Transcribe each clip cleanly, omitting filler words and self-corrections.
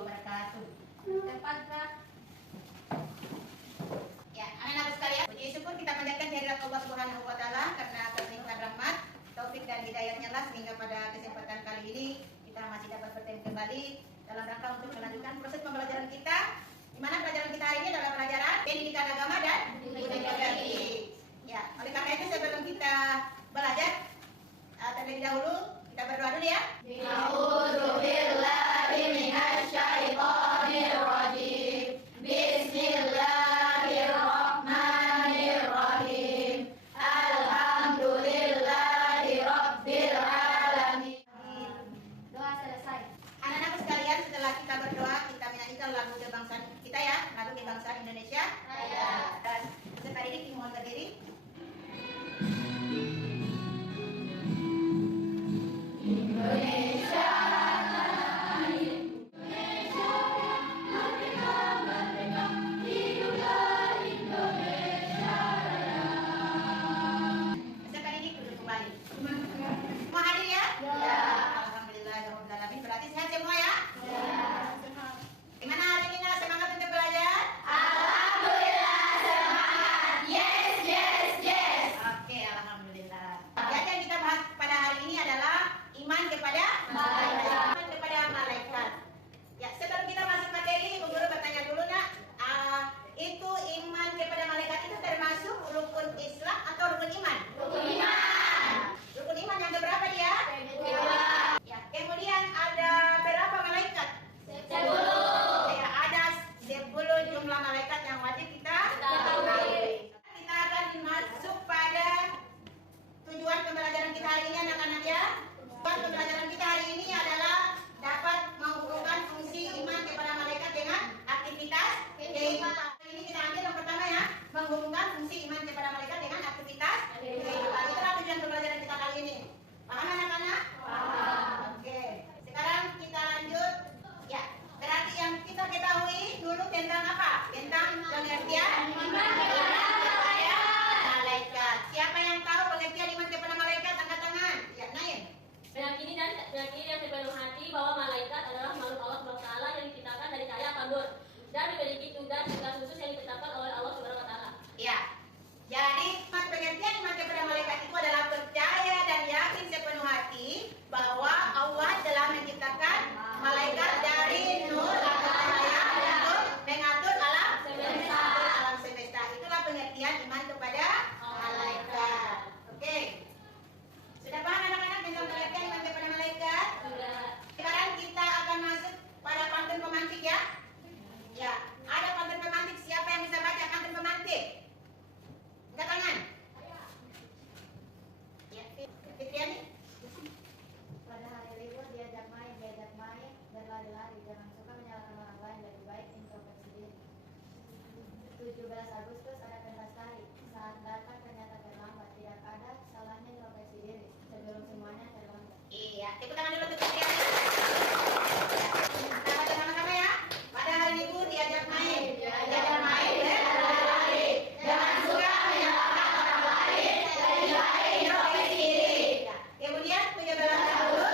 wabarakatuh. Tempat Pak. Ya, anak-anak sekalian, puji syukur kita panjatkan kehadirat Allah Subhanahu wa taala karena keberkahan rahmat, taufik dan hidayahnya lah sehingga pada kesempatan kali ini kita masih dapat bertemu kembali dalam rangka untuk melanjutkan proses pembelajaran kita. Di mana pelajaran kita hari ini adalah pelajaran pendidikan agama dan budaya negeri. Ya, oleh karena itu sebelum kita belajar terlebih dahulu kita berdoa dulu ya. A'udzubillahi minasyaitonirrajim. Bismillahirrahmanirrahim. Alhamdulillahirabbil alamin. Doa selesai. Anak-anak sekalian, setelah kita berdoa, kita menyanyikan lagu kebangsaan kita ya, lagu kebangsaan Indonesia. Dan sekarang ini dimohon berdiri. Indonesia, Indonesia, merdeka, merdeka, hiduplah Indonesia Raya. Sekarang ini duduk kembali. Semua hadir ya? Ya. Alhamdulillahirrahmanirrahim. Berarti sehat semua ya? Ya. Gimana hari ini? Semangat untuk belajar? Alhamdulillah semangat. Yes, yes, yes. Oke, alhamdulillah. Jadi yang kita bahas pada hari ini adalah iman kepada malaikat. Iman kepada malaikat. Ya, sebelum kita masuk materi, Ibu Guru bertanya dulu nak, itu iman kepada malaikat itu termasuk rukun Islam atau rukun iman? Rukun iman. Rukun iman yang keberapa dia? Kedua. Ya, kemudian ada berapa malaikat? 10. Ya, ada 10 jumlah malaikat yang wajib kita ketahui. Kita akan masuk pada tujuan pembelajaran kita hari ini anak-anak ya. Tujuan pembelajaran kita hari ini adalah dapat menghubungkan fungsi iman kepada malaikat dengan aktivitas kehidupan. Hari ini kita ambil yang pertama ya, menghubungkan fungsi iman kepada malaikat dengan aktivitas kehidupan. Itulah tujuan pembelajaran kita kali ini. Paham anak-anak? Paham. Oke. Sekarang kita lanjut. Ya, berarti yang kita ketahui dulu tentang apa? Tentang pengertian iman kepada malaikat. Siapa yang tahu pengertian iman kepada malaikat? Angkat tangan. Ya, Naim. Meyakini yang sepenuh hati bahwa malaikat adalah makhluk Allah SWT yang diciptakan dari cahaya atau nur dan memiliki tugas khusus yang ditetapkan oleh Allah SWT. Ya. Jadi, pengertian iman kepada malaikat itu adalah percaya dan yakin sepenuh hati bahwa Allah telah menciptakan malaikat dari nur atau cahaya untuk mengatur alam semesta. Itulah pengertian iman kepada malaikat. Oke. Sudah paham anak-anak tentang pengertian iman kepada malaikat? Sudah. Sekarang kita akan masuk pada pantun pemantik ya. Ya, ada pantun pemantik. Siapa yang bisa baca pantun pemantik? Angkat tangan. Ya, Fitriani. Pada hari libur diajak main, berlari-lari, jangan suka menyalahkan orang lain, lebih baik introspeksi diri. 17 Agustus ada pentas tari, saat datang ternyata terlambat, tidak ada salahnya introspeksi diri, sebelum semuanya terlambat. Iya, tepuk tangan dulu untuk Fitriani. Kita baca sama-sama ya. Pada hari libur diajak main, berlari-lari, jangan suka menyalahkan orang lain, lebih baik introspeksi diri. Ya. Kemudian 17 Agustus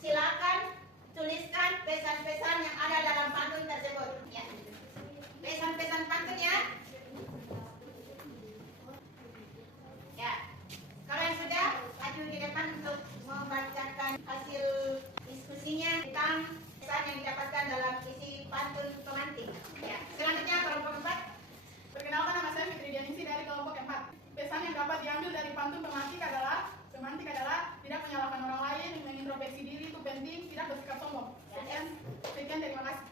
silakan tuliskan pesan-pesan yang ada dalam pantun tersebut. Ya. Pesan-pesan pantun ya. Ya. Kalau yang sudah, maju di depan untuk membacakan hasil diskusinya tentang pesan yang didapatkan dalam isi pantun pemantik. Ya. Selanjutnya kelompok 4. Perkenalkan, nama saya Fitri Dianingsi dari kelompok 4. Pesan yang dapat diambil dari pantun pemantik adalah tidak menyalahkan orang lain, mengintrospeksi diri itu penting, tidak bersikap sombong. Sekian, terima kasih.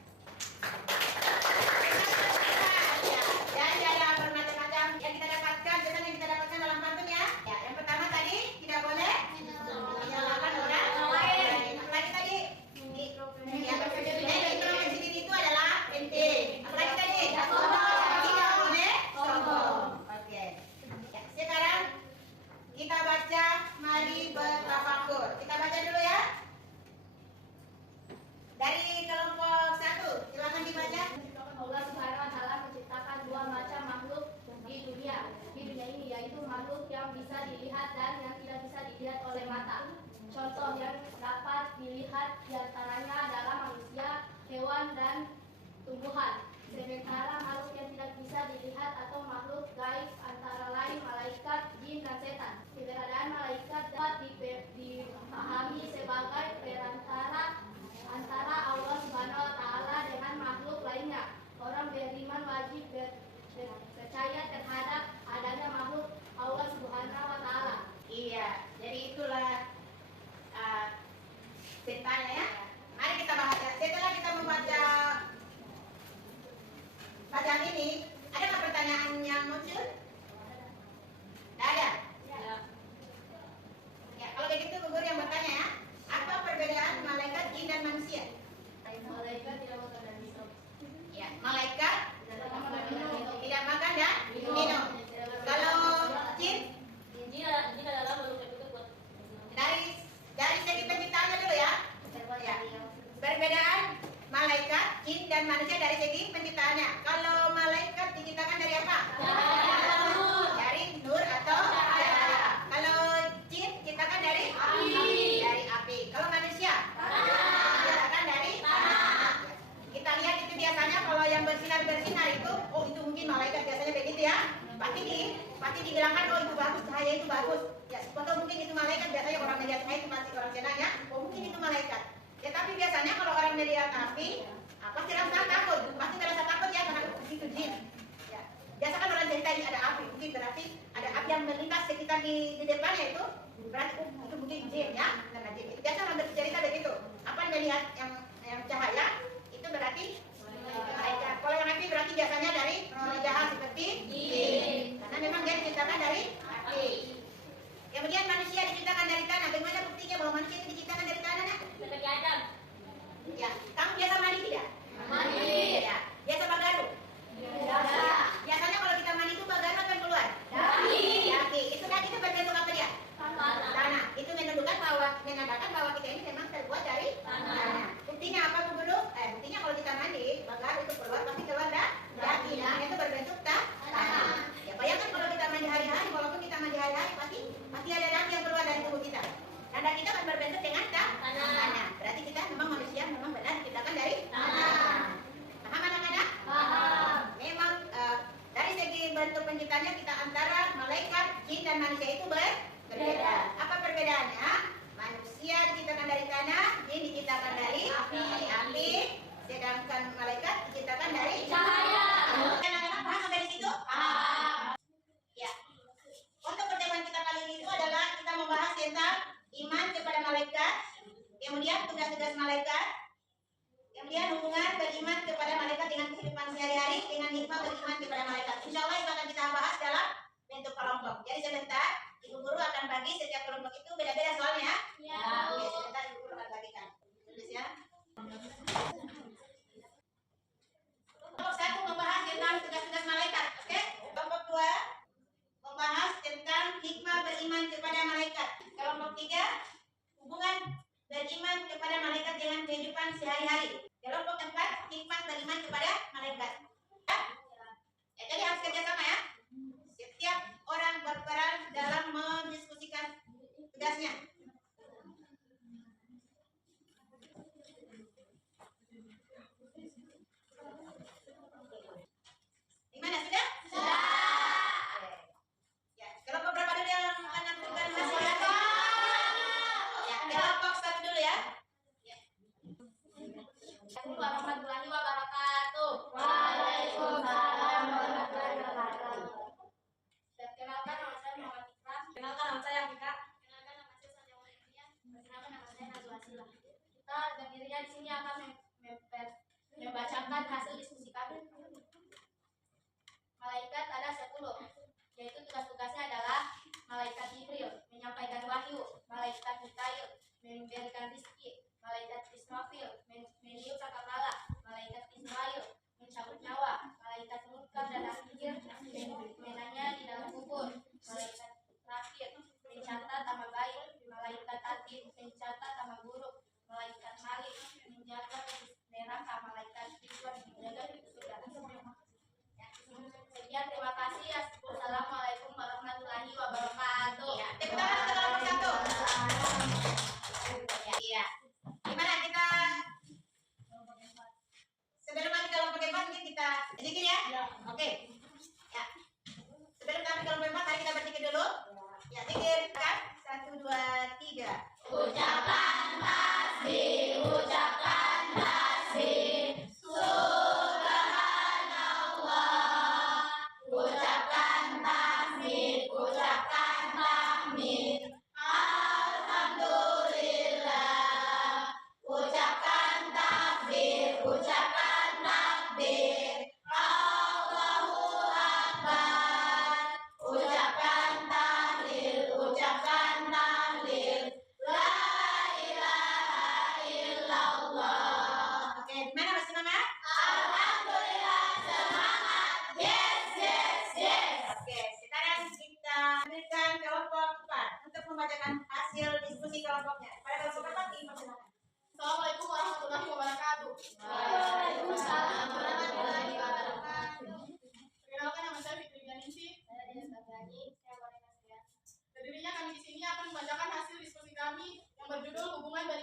Jadi ada bermacam-macam yang kita dapatkan, pesan yang kita dapatkan dalam pantun ya. Ya, yang pertama tadi tidak boleh menyalahkan orang lain. Apalagi tadi introspeksi diri itu adalah penting. Apalagi tadi tidak boleh sombong. Oke. Ya, sekarang kita baca, mari bertafakur. Kita baca dulu ya. Tuhan. Sementara makhluk yang tidak bisa dilihat atau makhluk gaib antara lain malaikat, jin, dan setan. Keberadaan malaikat dapat dipahami sebagai perantara antara Allah Subhanahu wa taala dengan makhluk lainnya. Orang beriman wajib percaya terhadap adanya makhluk Allah Subhanahu wa taala. Iya, jadi itulah ceritanya ya. Mari kita bahas ya. Setelah kita membaca bacaan ini, ada nggak pertanyaan yang muncul? Tidak ada. Ya, kalau begitu Bu Guru yang bertanya ya. Apa perbedaan malaikat, jin dan manusia? Malaikat tidak makan dan minum. Ya, malaikat tidak makan dan minum. Kalau jin Jin adalah makhluk yang hidup. dari segi penciptaannya dulu ya. Ya. Perbedaan malaikat, jin dan manusia dari segi penciptaannya. Kalau malaikat diciptakan dari apa? Dari nur atau cahaya. Kalau jin diciptakan dari api. Dari api. Kalau manusia diciptakan dari tanah. Kita lihat itu biasanya kalau yang bersinar-bersinar itu, oh itu mungkin malaikat biasanya begitu ya. Pasti dibilangkan oh itu bagus, cahaya itu bagus. Ya, atau mungkin itu malaikat, biasanya orang melihat cahaya itu pasti orang senang ya. Oh mungkin itu malaikat. Ya tapi biasanya kalau orang melihat api, pasti rasa takut. Pasti merasa takut ya karena itu jin. Ya. Biasa kan orang cerita ini ada api, mungkin berarti ada api yang melintas sekitar di depannya itu berarti itu mungkin jin ya. Karena jin itu biasa orang bercerita begitu. Apa yang melihat yang cahaya itu berarti malaikat. Kalau yang api berarti biasanya dari roh jahat seperti jin. Karena memang dia diciptakan dari api. Kemudian manusia diciptakan dari tanah. Bagaimana buktinya bahwa manusia itu diciptakan dari tanah? Nak? Seperti Adam. Ya, kamu biasa mandi tidak? Mandi. Ya, biasa bagaru. Biasa. Biasanya kalau kita mandi itu bagaru apa yang keluar? Daging. Daging. Itu berbentuk apa dia? Tanah. Itu menandakan bahwa kita ini memang terbuat dari tanah. Buktinya apa Bu Guru? Buktinya kalau kita mandi, bagaru itu keluar pasti keluar daging. Dan itu berbentuk tanah. Ya, bayangkan kalau kita mandi hari-hari, walaupun kita mandi hari-hari pasti ada daging yang keluar dari tubuh kita. Dan daging kita kan berbentuk dengan tanah. Berarti kita memang manusia memang benar diciptakan dari tanah. Paham anak-anak? Paham. Memang dari segi bentuk penciptanya kita antara malaikat, jin dan manusia itu berbeda. Apa perbedaannya? Manusia diciptakan dari tanah, jin diciptakan dari api, sedangkan malaikat diciptakan dari Cahaya. Anak-anak paham sampai di situ? Ya. Untuk pertemuan kita kali ini itu adalah kita membahas tentang iman kepada malaikat, kemudian tugas-tugas malaikat, kemudian hubungan beriman kepada malaikat dengan kehidupan sehari-hari, dengan hikmah beriman kepada malaikat. Insya Allah itu akan kita bahas dalam bentuk kelompok. Jadi sebentar, Ibu Guru akan bagi setiap kelompok itu beda-beda soalnya. Ya. Oke, sebentar Ibu Guru akan bagikan. Tulis ya. Kelompok 1 membahas tentang tugas-tugas malaikat. Oke? Kelompok 2 membahas tentang hikmah beriman kepada malaikat. Kelompok 3 hubungan beriman kepada malaikat dengan kehidupan sehari-hari. Kelompok 4 hikmah beriman kepada malaikat. Ya, jadi harus kerjasama ya. Setiap orang berperan dalam mendiskusikan tugasnya. Gimana sudah? Sudah. Ya, kelompok berapa dulu yang menentukan hasilnya? Ya, kelompok 1 dulu ya. Assalamualaikum warahmatullahi wabarakatuh. Waalaikumsalam warahmatullahi wabarakatuh. Perkenalkan nama saya Muhammad Ikram. Kenalkan nama saya Mika. Perkenalkan nama saya Sadia Walidian. Perkenalkan nama saya Najwa Sila. Kita berdirinya di sini akan membacakan hasil diskusi kami. Malaikat ada 10, yaitu tugas-tugasnya adalah malaikat Jibril menyampaikan wahyu, malaikat Mikail memberikan rezeki, malaikat Israfil meniup sangkakala, malaikat Ismail mencabut nyawa, malaikat Munkar dan Nakir menanya di dalam kubur, malaikat Rakir mencatat amal baik, malaikat Atid mencatat amal buruk, malaikat Malik menjaga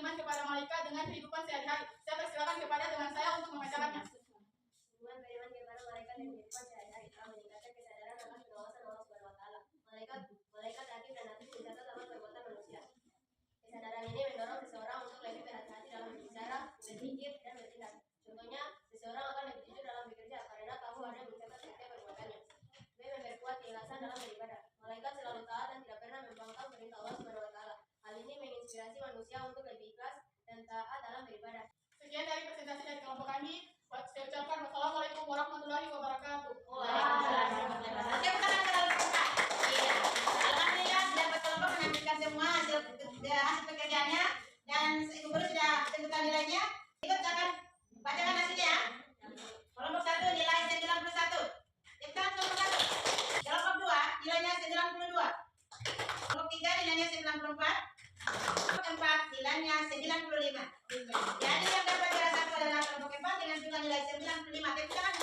beriman kepada malaikat dengan kehidupan sehari-hari. Saya persilakan kepada teman saya untuk membacakannya. Hubungan beriman kepada malaikat dan kehidupan sehari-hari telah meningkatkan kesadaran akan pengawasan Allah Subhanahu wa taala. Malaikat hakim dan hakim mencatat amal perbuatan manusia. Kesadaran ini mendorong seseorang untuk lebih berhati-hati dalam berbicara, berpikir, dan bertindak. Contohnya, seseorang akan lebih jujur dalam bekerja karena tahu ada yang mencatat setiap perbuatannya. B. Memperkuat keikhlasan dalam beribadah. Malaikat selalu taat dan tidak pernah membangkang perintah Allah Subhanahu wa taala. Hal ini menginspirasi manusia untuk lebih ikhlas dan taat dalam beribadah. Sekian dari presentasi dari kelompok kami. Saya ucapkan wassalamualaikum warahmatullahi wabarakatuh. Oke, bukan terlalu susah. Iya. Alhamdulillah sudah berkelompok menampilkan semua hasil pekerjaannya dan Ibu Guru sudah tentukan nilainya. Ikut akan bacakan hasilnya ya. Kelompok 1 nilai 91. Cepat kelompok 1. Kelompok 2 nilainya 92. Kelompok 3 nilainya 94. Kelompok 4 nilainya 95. Jadi yang dapat juara 1 adalah kelompok 4 dengan jumlah nilai 95. Tepuk tangan.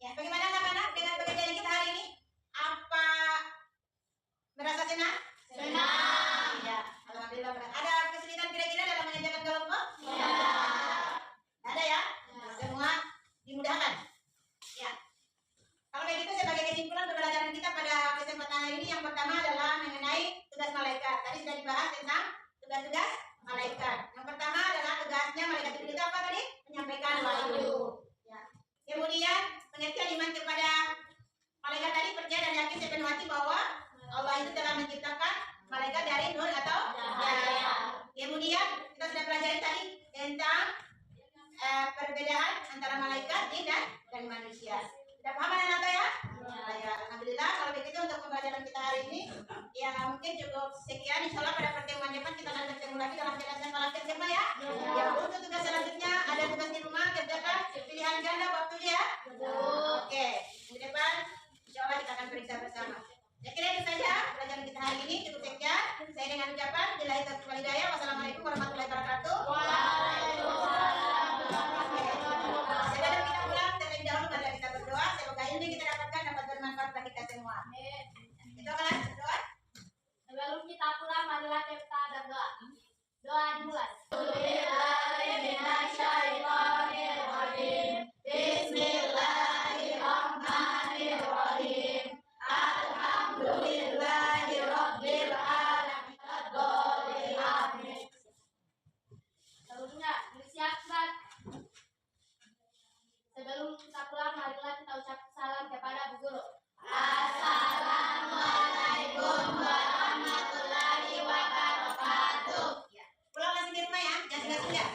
Ya, bagaimana anak-anak dengan pekerjaan kita hari ini? Apa merasa senang? Senang. Ya, alhamdulillah. Ada kesulitan kira-kira dalam mengerjakan kelompok? Ya. Ada ya? Semua dimudahkan. Ya. Kalau begitu sebagai kesimpulan pembelajaran kita pada kesempatan hari ini yang pertama adalah mengenai tugas malaikat. Tadi sudah dibahas tentang tugas-tugas malaikat. Yang pertama adalah tugasnya malaikat itu apa tadi? Menyampaikan wahyu. Ya. Kemudian pengertian iman kepada malaikat tadi, percaya dan yakin sepenuh hati bahwa Allah itu telah menciptakan malaikat dari nur atau cahaya. Kemudian kita sudah pelajari tadi tentang perbedaan antara malaikat, jin dan manusia. Sudah paham anak-anak ya? Ya, alhamdulillah. Kalau begitu untuk pembelajaran kita hari ini ya mungkin cukup sekian. Insya Allah pada pertemuan depan kita akan bertemu lagi dalam kelas malaikat semua ya. Ya, untuk tugas selanjutnya ada tugas di rumah, kerjakan pilihan ganda waktunya ya. Oke, minggu depan insya Allah kita akan periksa bersama. Ya, kira itu saja pelajaran kita hari ini. Cukup sekian. Saya dengan ucapan billahi taufiq wal hidayah. Wassalamualaikum warahmatullahi wabarakatuh. Sebelum kita pulang, terlebih dahulu mari kita berdoa. Semoga ilmu kita dapatkan dapat bermanfaat bagi kita semua. Kita akan berdoa. Sebelum kita pulang, marilah kita berdoa. Doa dimulai. Bismillahirrahmanirrahim. Alhamdulillahirabbil alamin. Sebelumnya, bersiap-siap. Sebelum kita pulang, marilah kita ucap salam kepada Bu Guru. Assalamualaikum warahmatullahi wabarakatuh. Pulang masih di rumah ya, jangan sudah.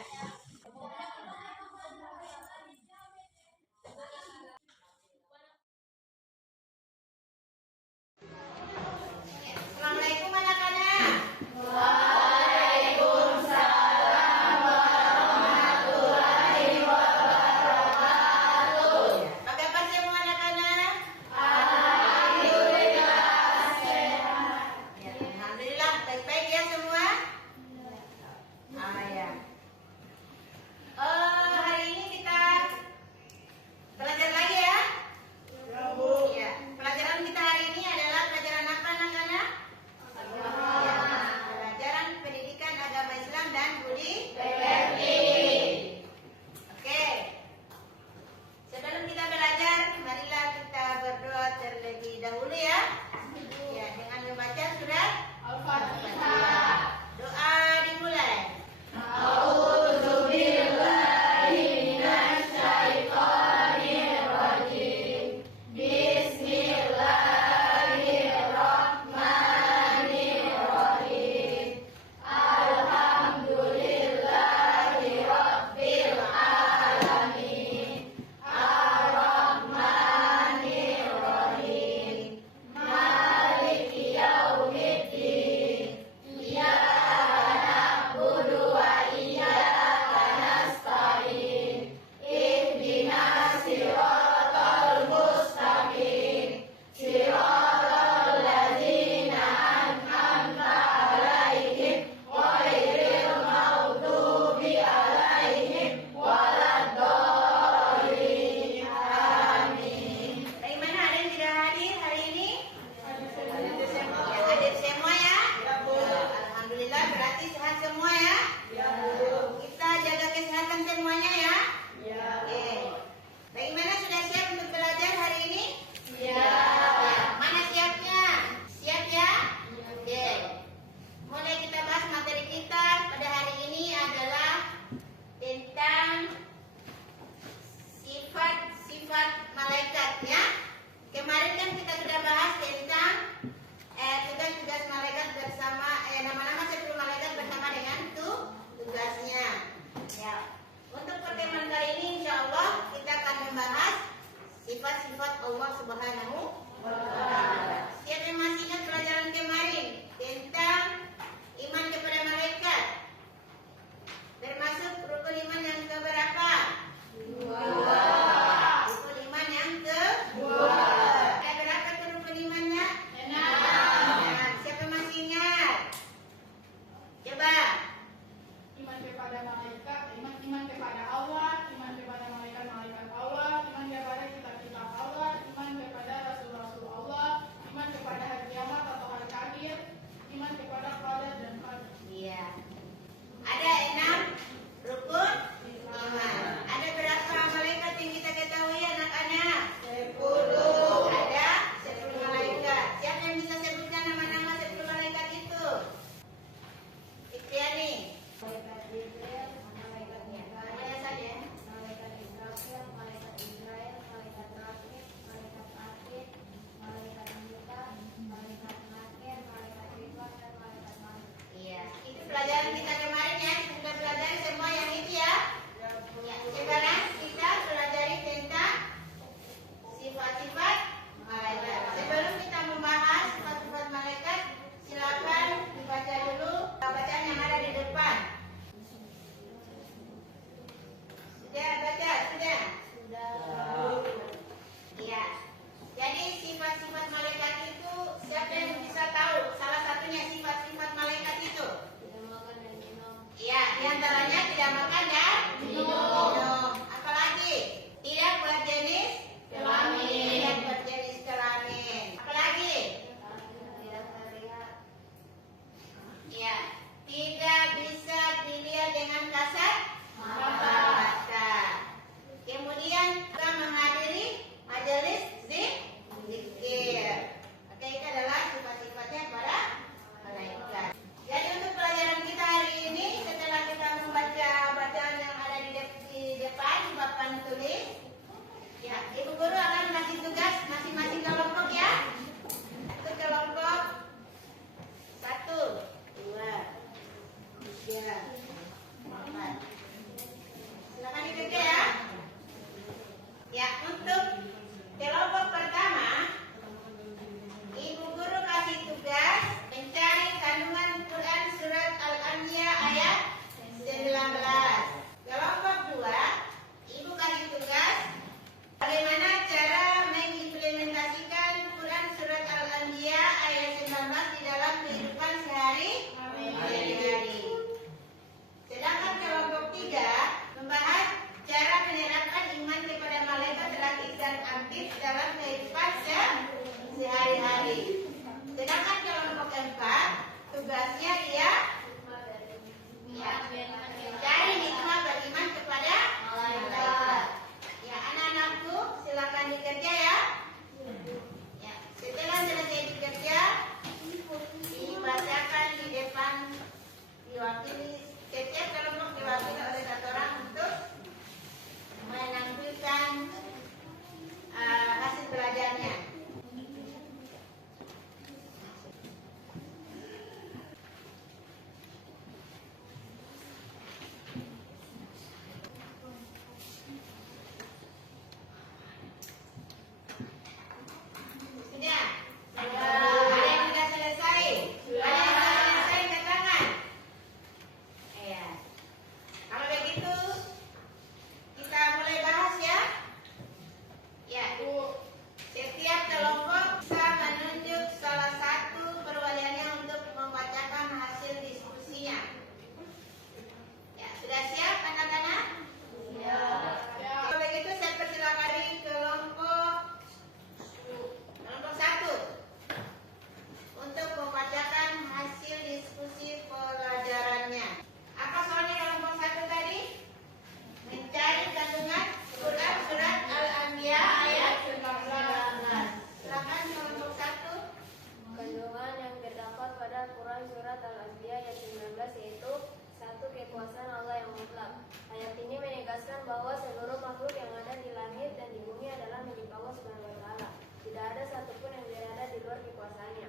satupun yang berada di luar kekuasaannya.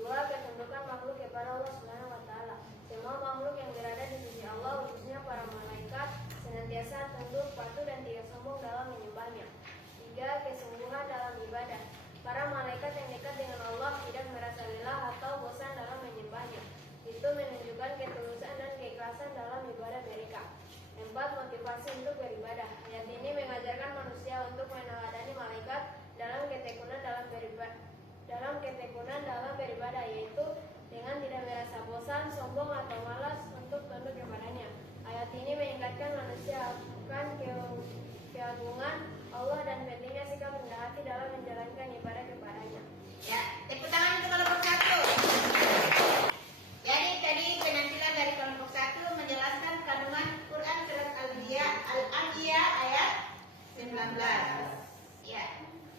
2. Ketundukan makhluk kepada Allah Subhanahu wa taala. Semua makhluk yang berada di sisi Allah, khususnya para malaikat, senantiasa tunduk, patuh dan tidak sombong dalam menyembahnya. 3. Kesungguhan dalam ibadah. Para malaikat yang dekat dengan Allah tidak merasa lelah atau bosan dalam menyembahnya. Itu menunjukkan ketulusan dan keikhlasan dalam ibadah mereka. 4. Motivasi untuk beribadah. Ayat ini mengajarkan manusia untuk meneladani malaikat dalam ketekunan dalam beribadah, yaitu dengan tidak merasa bosan, sombong atau malas untuk tunduk kepadanya. Ayat ini mengingatkan manusia akan keagungan Allah dan pentingnya sikap rendah hati dalam menjalankan ibadah kepadanya. Ya, tepuk tangan untuk kelompok 1. Jadi tadi penampilan dari kelompok 1 menjelaskan kandungan Quran surat Al-Anbiya ayat 19. Ya.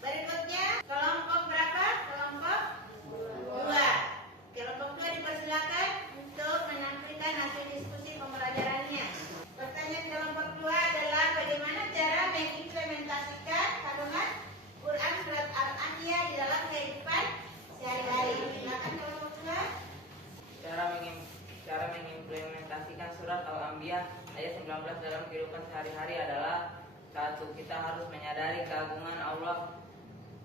Berikutnya kelompok berapa? Kelompok 2. Kelompok 2 dipersilakan untuk menampilkan hasil diskusi pembelajarannya. Pertanyaan kelompok 2 adalah bagaimana cara mengimplementasikan kandungan Quran surat Al-Anbiya di dalam kehidupan sehari-hari. Silakan kelompok 2. Cara mengimplementasikan surat Al-Anbiya ayat 19 dalam kehidupan sehari-hari adalah: 1. Kita harus menyadari keagungan Allah.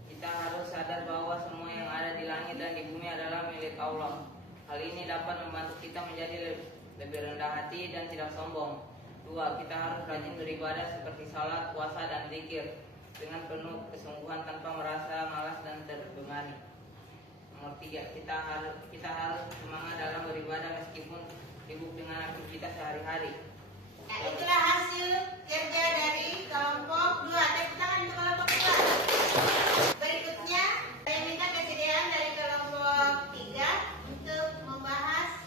Kita harus sadar bahwa semua yang ada di langit dan di bumi adalah milik Allah. Hal ini dapat membantu kita menjadi lebih rendah hati dan tidak sombong. 2. Kita harus rajin beribadah seperti salat, puasa, dan zikir dengan penuh kesungguhan tanpa merasa malas dan terbebani. Nomor 3. Kita harus semangat dalam beribadah meskipun sibuk dengan aktivitas sehari-hari. Nah, itulah hasil kerja dari kelompok 2. Tepuk tangan untuk kelompok 2. Berikutnya, saya minta kesediaan dari kelompok 3 untuk membahas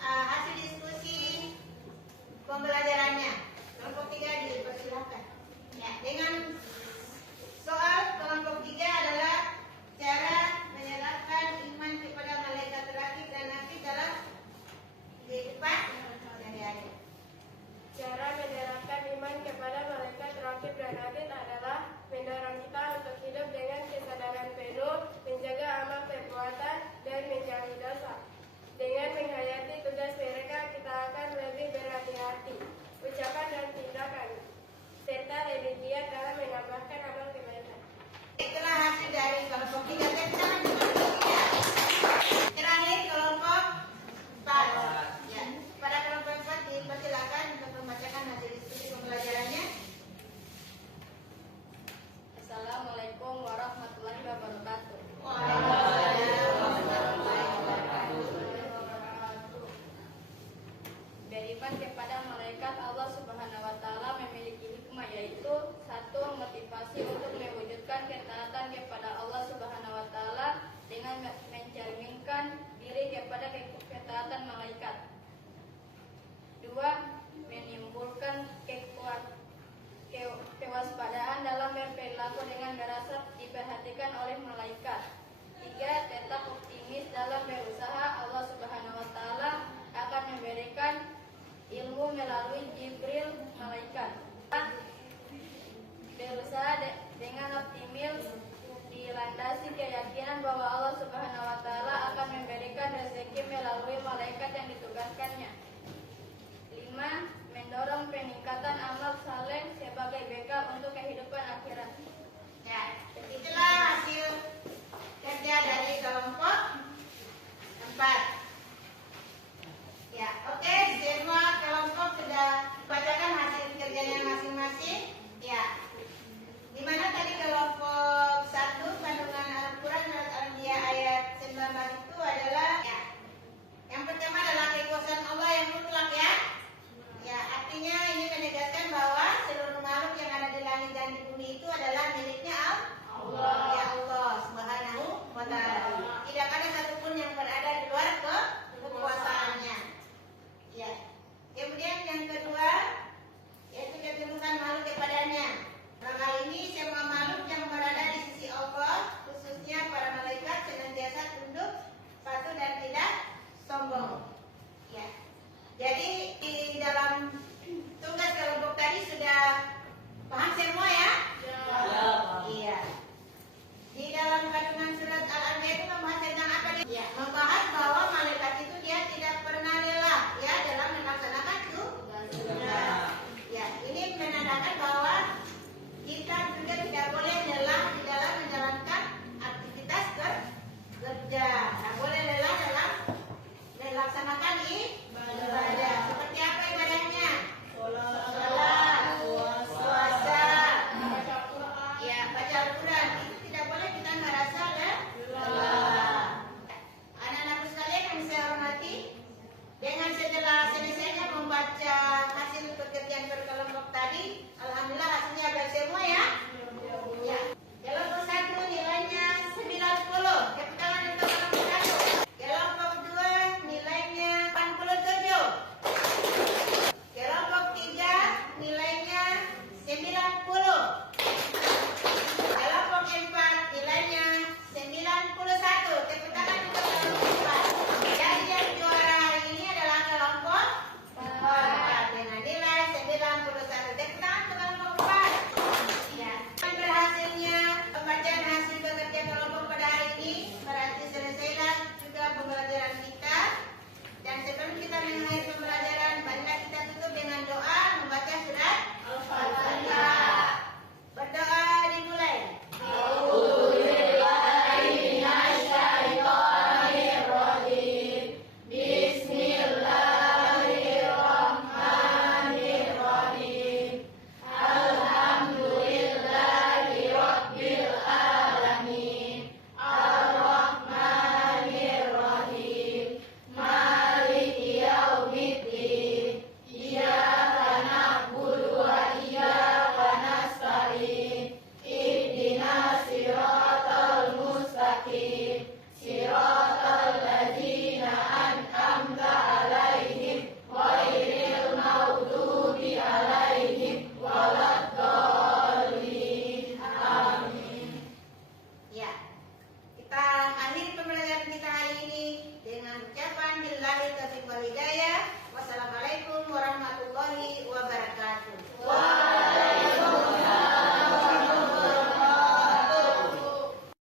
hasil diskusi pembelajarannya. Kelompok 3 dipersilakan. Ya, dengan soal kelompok 3 adalah cara menyerahkan iman kepada malaikat terakhir dan nabi dalam kehidupan sehari-hari. Cara menerapkan iman kepada malaikat terakhir dan nabi adalah mendorong kita untuk hidup dengan kesadaran penuh, menjaga amal perbuatan, dan menjauhi dosa. Dengan menghayati tugas mereka, kita akan lebih berhati-hati, ucapan dan tindakan, serta lebih giat dalam menambahkan amal kebaikan. Itulah hasil dari kelompok 3. Tepuk tangan untuk kelompok 3. Terakhir kelompok 4. Ya, pada kelompok 4 dipersilakan untuk membacakan hasil diskusi pembelajarannya. Assalamualaikum warahmatullahi wabarakatuh. Beriman kepada malaikat Allah Subhanahu wa taala memiliki hikmah, yaitu 1. Motivasi untuk mewujudkan ketaatan kepada Allah Subhanahu wa taala dengan mencerminkan diri kepada ketaatan malaikat. 2. Menimbulkan kewaspadaan dalam berperilaku dengan merasa diperhatikan oleh malaikat. 3. Tetap optimis dalam berusaha. Allah Subhanahu wa taala akan memberikan ilmu melalui Jibril malaikat. 4. Berusaha dengan optimis dilandasi keyakinan bahwa Allah Subhanahu wa taala akan memberikan rezeki melalui malaikat yang ditugaskannya. 5. Mendorong peningkatan amal saleh sebagai bekal untuk kehidupan akhirat. Ya, itulah hasil kerja dari kelompok 4. Ya, oke, semua kelompok sudah bacakan hasil kerjanya masing-masing. Ya, dimana tadi kelompok 1 kandungan Al-Quran surat Al-Anbiya ayat 19 itu adalah ya, yang pertama adalah kerja.